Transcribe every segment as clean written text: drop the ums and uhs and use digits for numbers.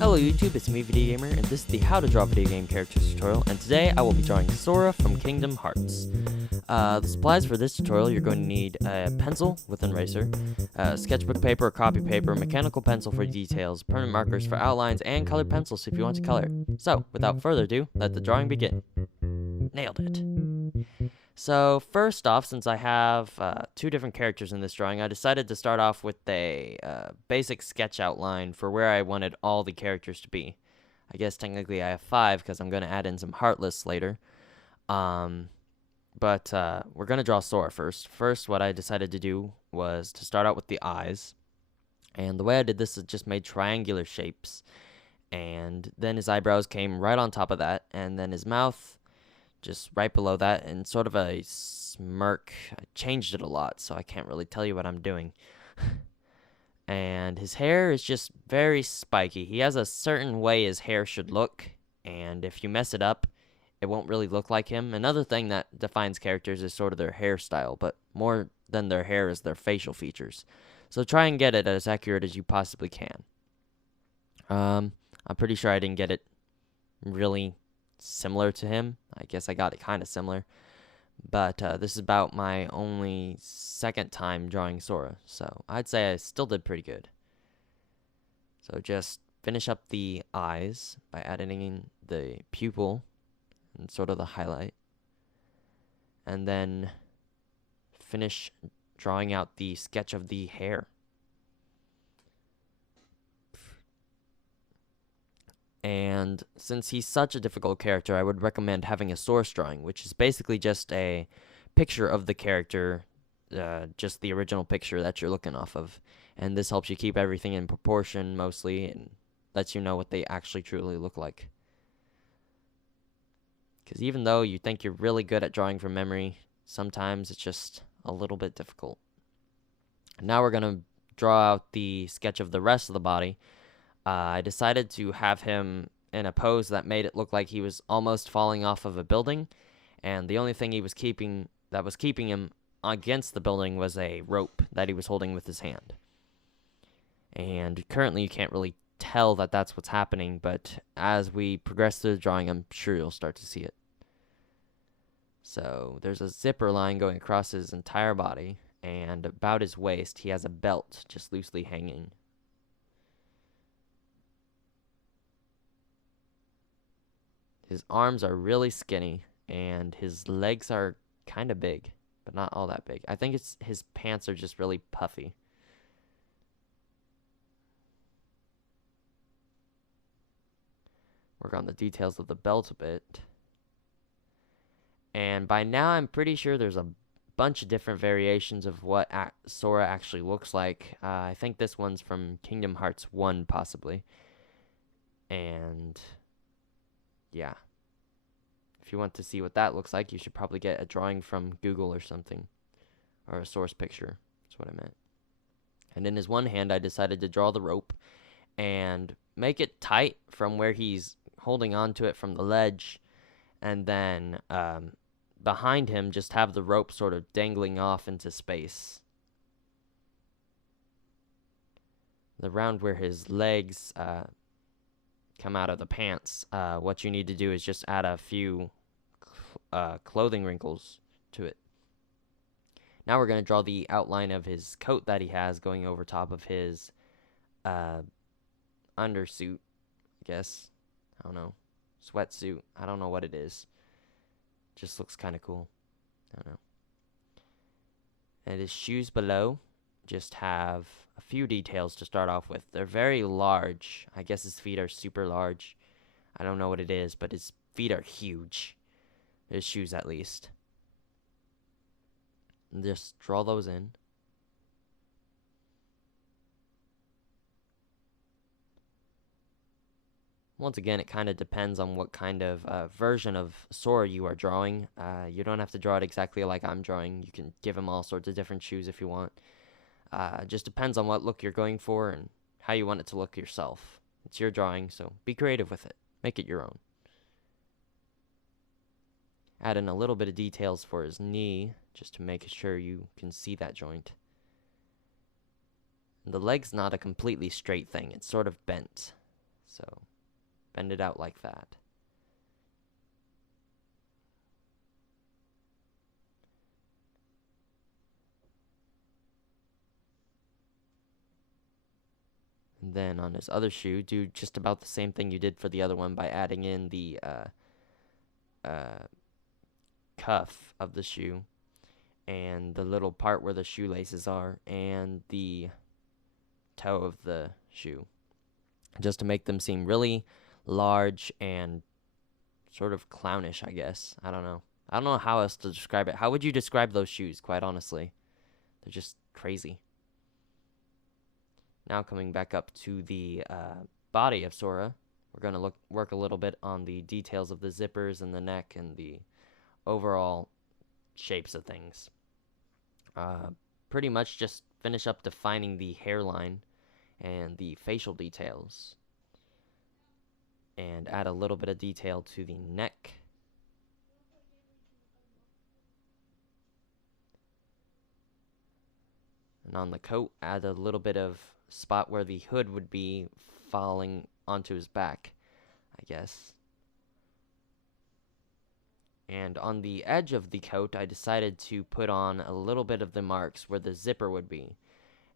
Hello YouTube, it's me Video Gamer, and this is the How to Draw Video Game Characters tutorial, and today I will be drawing Sora from Kingdom Hearts. The supplies for this tutorial, you're going to need a pencil with an eraser, sketchbook paper or copy paper, mechanical pencil for details, permanent markers for outlines, and colored pencils if you want to color. So, without further ado, let the drawing begin. Nailed it. So first off, since I have two different characters in this drawing, I decided to start off with a basic sketch outline for where I wanted all the characters to be. I guess technically I have 5 because I'm going to add in some Heartless later. But we're going to draw Sora first. First, what I decided to do was to start out with the eyes. And the way I did this is just made triangular shapes. And then his eyebrows came right on top of that. And then his mouth just right below that, and sort of a smirk. I changed it a lot, so I can't really tell you what I'm doing. And his hair is just very spiky. He has a certain way his hair should look, and if you mess it up, it won't really look like him. Another thing that defines characters is sort of their hairstyle, but more than their hair is their facial features. So try and get it as accurate as you possibly can. I'm pretty sure I didn't get it really similar to him. I guess I got it kind of similar, but this is about my only second time drawing Sora, so I'd say I still did pretty good. So just finish up the eyes by adding in the pupil and sort of the highlight, and then finish drawing out the sketch of the hair. And since he's such a difficult character, I would recommend having a source drawing, which is basically just a picture of the character, just the original picture that you're looking off of. And this helps you keep everything in proportion mostly, and lets you know what they actually truly look like. Because even though you think you're really good at drawing from memory, sometimes it's just a little bit difficult. Now we're going to draw out the sketch of the rest of the body. I decided to have him in a pose that made it look like he was almost falling off of a building, and the only thing that was keeping him against the building was a rope that he was holding with his hand. And currently you can't really tell that that's what's happening, but as we progress through the drawing, I'm sure you'll start to see it. So there's a zipper line going across his entire body, and about his waist he has a belt just loosely hanging. His arms are really skinny, and his legs are kind of big, but not all that big. I think it's his pants are just really puffy. Work on the details of the belt a bit. And by now, I'm pretty sure there's a bunch of different variations of what Sora actually looks like. I think this one's from Kingdom Hearts 1, possibly. And yeah, if you want to see what that looks like, you should probably get a drawing from Google or something, or a source picture. That's what I meant. And in his one hand, I decided to draw the rope and make it tight from where he's holding on to it from the ledge, and then behind him just have the rope sort of dangling off into space. Around where his legs come out of the pants, what you need to do is just add a few clothing wrinkles to it. Now we're going to draw the outline of his coat that he has going over top of his undersuit, I guess. I don't know. Sweatsuit. I don't know what it is. Just looks kind of cool. I don't know. And his shoes below just have a few details to start off with. They're very large. I guess his feet are super large. I don't know what it is, but his feet are huge. His shoes, at least. And just draw those in. Once again, it kind of depends on what kind of version of Sora you are drawing. You don't have to draw it exactly like I'm drawing. You can give him all sorts of different shoes if you want. Just depends on what look you're going for and how you want it to look yourself. It's your drawing, so be creative with it. Make it your own. Add in a little bit of details for his knee, just to make sure you can see that joint. The leg's not a completely straight thing, it's sort of bent. So bend it out like that. And then on his other shoe, do just about the same thing you did for the other one by adding in the uh, cuff of the shoe and the little part where the shoelaces are and the toe of the shoe, just to make them seem really large and sort of clownish, I guess. I don't know. I don't know how else to describe it. How would you describe those shoes, quite honestly? They're just crazy. Now coming back up to the body of Sora, we're going to work a little bit on the details of the zippers and the neck and the overall shapes of things. Pretty much just finish up defining the hairline and the facial details, and add a little bit of detail to the neck. And on the coat, add a little bit of spot where the hood would be falling onto his back, I guess. And on the edge of the coat, I decided to put on a little bit of the marks where the zipper would be.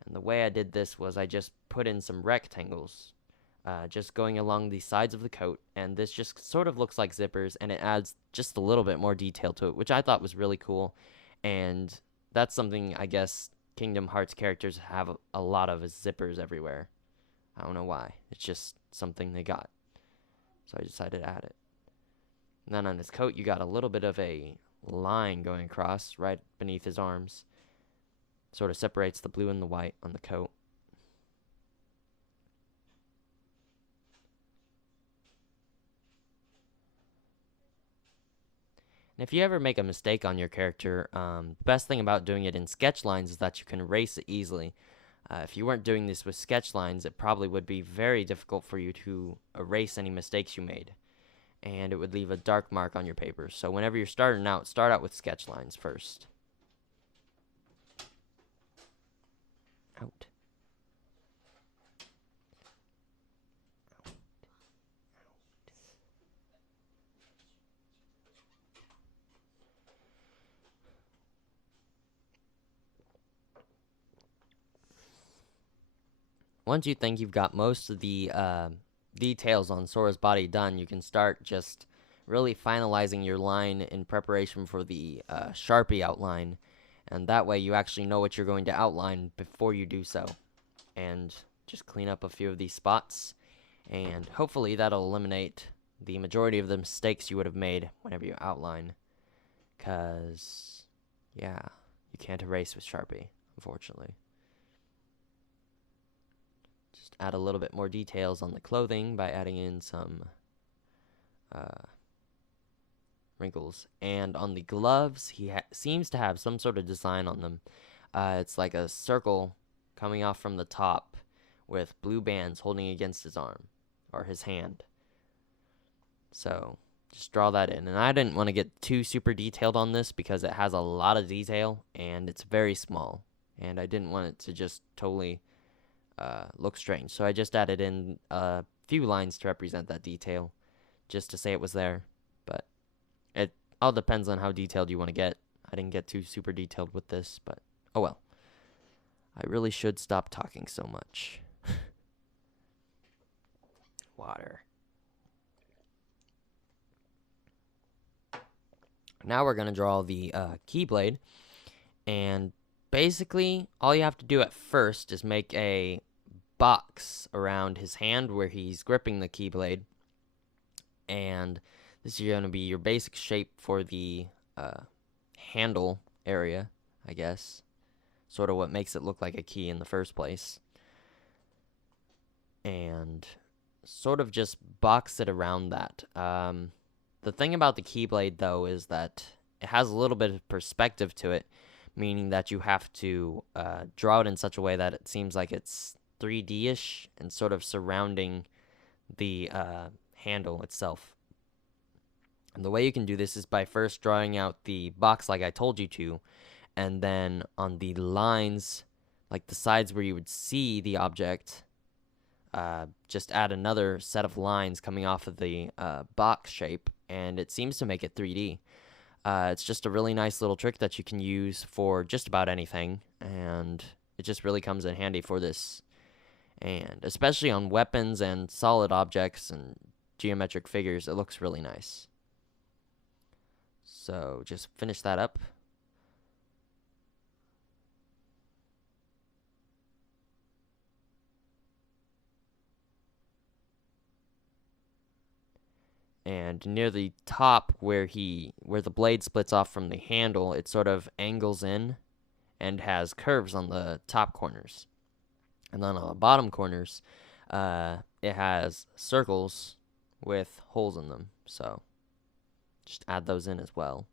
And the way I did this was I just put in some rectangles, just going along the sides of the coat, and this just sort of looks like zippers, and it adds just a little bit more detail to it, which I thought was really cool. And that's something I guess Kingdom Hearts characters have a lot of, is zippers everywhere. I don't know why. It's just something they got. So I decided to add it. And then on his coat, you got a little bit of a line going across right beneath his arms. Sort of separates the blue and the white on the coat. And if you ever make a mistake on your character, the best thing about doing it in sketch lines is that you can erase it easily. If you weren't doing this with sketch lines, it probably would be very difficult for you to erase any mistakes you made, and it would leave a dark mark on your paper. So whenever you're starting out, start out with sketch lines first. Out. Once you think you've got most of the details on Sora's body done, you can start just really finalizing your line in preparation for the Sharpie outline. And that way you actually know what you're going to outline before you do so. And just clean up a few of these spots, and hopefully that'll eliminate the majority of the mistakes you would have made whenever you outline. Because, yeah, you can't erase with Sharpie, unfortunately. Just add a little bit more details on the clothing by adding in some wrinkles. And on the gloves, he seems to have some sort of design on them. It's like a circle coming off from the top with blue bands holding against his arm or his hand. So just draw that in. And I didn't want to get too super detailed on this because it has a lot of detail and it's very small, and I didn't want it to just totally look strange. So I just added in a few lines to represent that detail, just to say it was there. But it all depends on how detailed you want to get. I didn't get too super detailed with this, but oh well. I really should stop talking so much. Water. Now we're going to draw the Keyblade. And basically, all you have to do at first is make a box around his hand where he's gripping the Keyblade. And this is going to be your basic shape for the handle area, I guess. Sort of what makes it look like a key in the first place. And sort of just box it around that. The thing about the Keyblade, though, is that it has a little bit of perspective to it, meaning that you have to draw it in such a way that it seems like it's 3D-ish and sort of surrounding the handle itself. And the way you can do this is by first drawing out the box like I told you to, and then on the lines, like the sides where you would see the object, just add another set of lines coming off of the box shape, and it seems to make it 3D. It's just a really nice little trick that you can use for just about anything, and it just really comes in handy for this, and especially on weapons and solid objects and geometric figures, it looks really nice. So just finish that up. And near the top where the blade splits off from the handle, it sort of angles in and has curves on the top corners. And then on the bottom corners, it has circles with holes in them. So just add those in as well.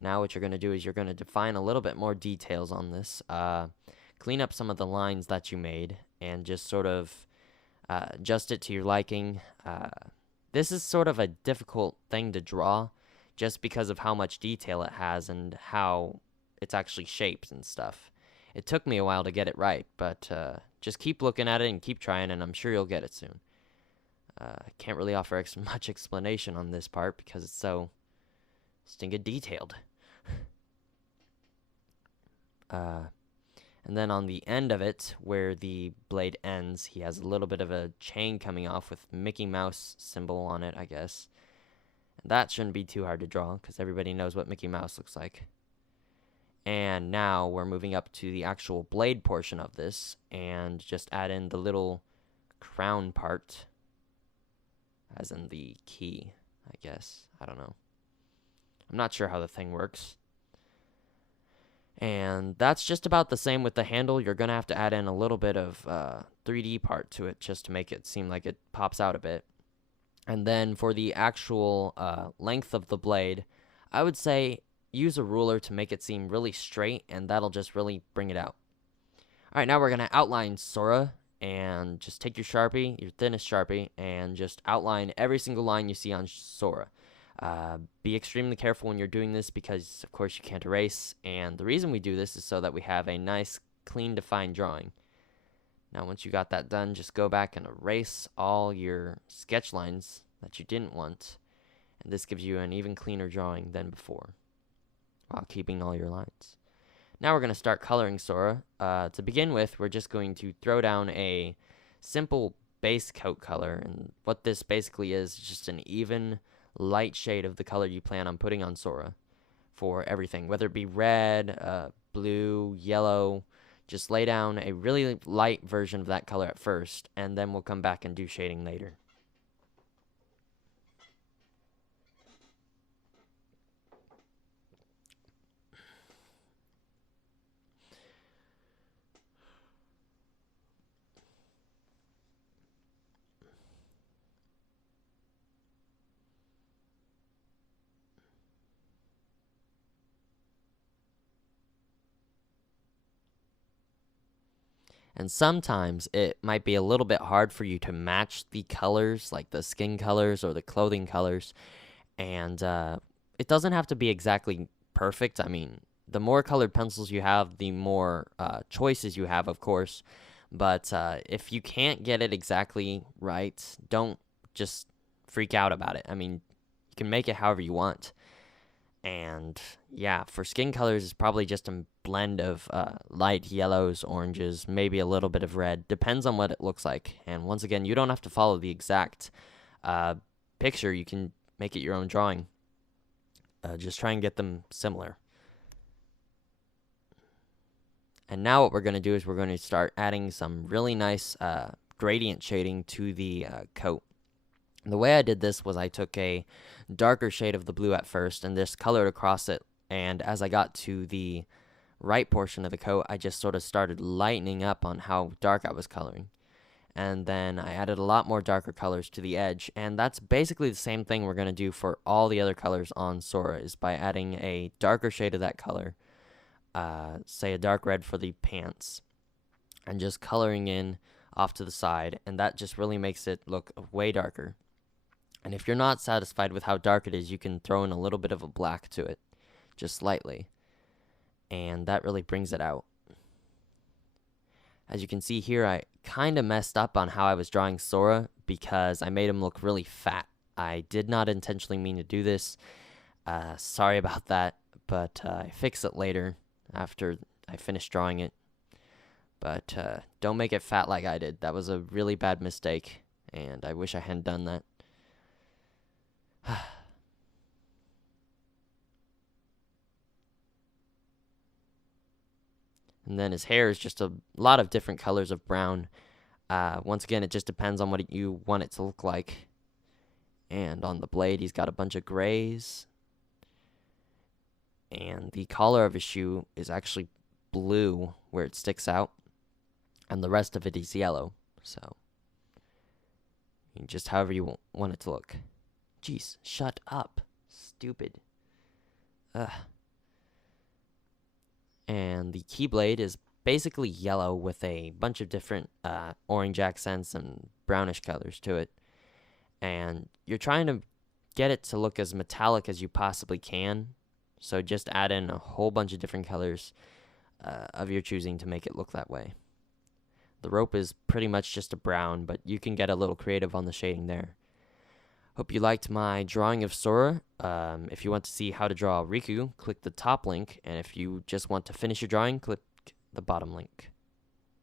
Now what you're going to do is you're going to define a little bit more details on this. Clean up some of the lines that you made and just sort of adjust it to your liking. This is sort of a difficult thing to draw just because of how much detail it has and how it's actually shaped and stuff. It took me a while to get it right, but just keep looking at it and keep trying, and I'm sure you'll get it soon. I can't really offer much explanation on this part because it's so stinking detailed. And then on the end of it, where the blade ends, he has a little bit of a chain coming off with Mickey Mouse symbol on it, I guess. And that shouldn't be too hard to draw, because everybody knows what Mickey Mouse looks like. And now we're moving up to the actual blade portion of this, and just add in the little crown part, as in the key, I guess. I don't know. I'm not sure how the thing works. And that's just about the same with the handle. You're going to have to add in a little bit of 3D part to it just to make it seem like it pops out a bit. And then for the actual length of the blade, I would say use a ruler to make it seem really straight, and that'll just really bring it out. Alright, now we're going to outline Sora, and just take your Sharpie, your thinnest Sharpie, and just outline every single line you see on Sora. Be extremely careful when you're doing this because, of course, you can't erase, and the reason we do this is so that we have a nice, clean, defined drawing. Now, once you got that done, just go back and erase all your sketch lines that you didn't want, and this gives you an even cleaner drawing than before, while keeping all your lines. Now we're going to start coloring Sora. To begin with, we're just going to throw down a simple base coat color, and what this basically is just an even light shade of the color you plan on putting on Sora for everything, whether it be red, blue, yellow. Just lay down a really light version of that color at first, and then we'll come back and do shading later. And sometimes it might be a little bit hard for you to match the colors, like the skin colors or the clothing colors. And it doesn't have to be exactly perfect. I mean, the more colored pencils you have, the more choices you have, of course. But if you can't get it exactly right, don't just freak out about it. I mean, you can make it however you want. And yeah, for skin colors, it's probably just a blend of light yellows, oranges, maybe a little bit of red. Depends on what it looks like. And once again, you don't have to follow the exact picture. You can make it your own drawing. Just try and get them similar. And now what we're going to do is we're going to start adding some really nice gradient shading to the coat. And the way I did this was I took a darker shade of the blue at first and just colored across it, and as I got to the right portion of the coat, I just sort of started lightening up on how dark I was coloring. And then I added a lot more darker colors to the edge, and that's basically the same thing we're going to do for all the other colors on Sora, is by adding a darker shade of that color, say a dark red for the pants, and just coloring in off to the side, and that just really makes it look way darker. And if you're not satisfied with how dark it is, you can throw in a little bit of a black to it, just slightly. And that really brings it out. As you can see here, I kind of messed up on how I was drawing Sora because I made him look really fat. I did not intentionally mean to do this. Sorry about that, but I fix it later after I finish drawing it. But don't make it fat like I did. That was a really bad mistake, and I wish I hadn't done that. And then his hair is just a lot of different colors of brown. Once again, it just depends on what you want it to look like. And on the blade, he's got a bunch of grays. And the collar of his shoe is actually blue where it sticks out. And the rest of it is yellow. So, just however you want it to look. Jeez, shut up. Stupid. Ugh. And the keyblade is basically yellow with a bunch of different orange accents and brownish colors to it. And you're trying to get it to look as metallic as you possibly can. So just add in a whole bunch of different colors of your choosing to make it look that way. The rope is pretty much just a brown, but you can get a little creative on the shading there. Hope you liked my drawing of Sora. If you want to see how to draw Riku, click the top link. And if you just want to finish your drawing, click the bottom link.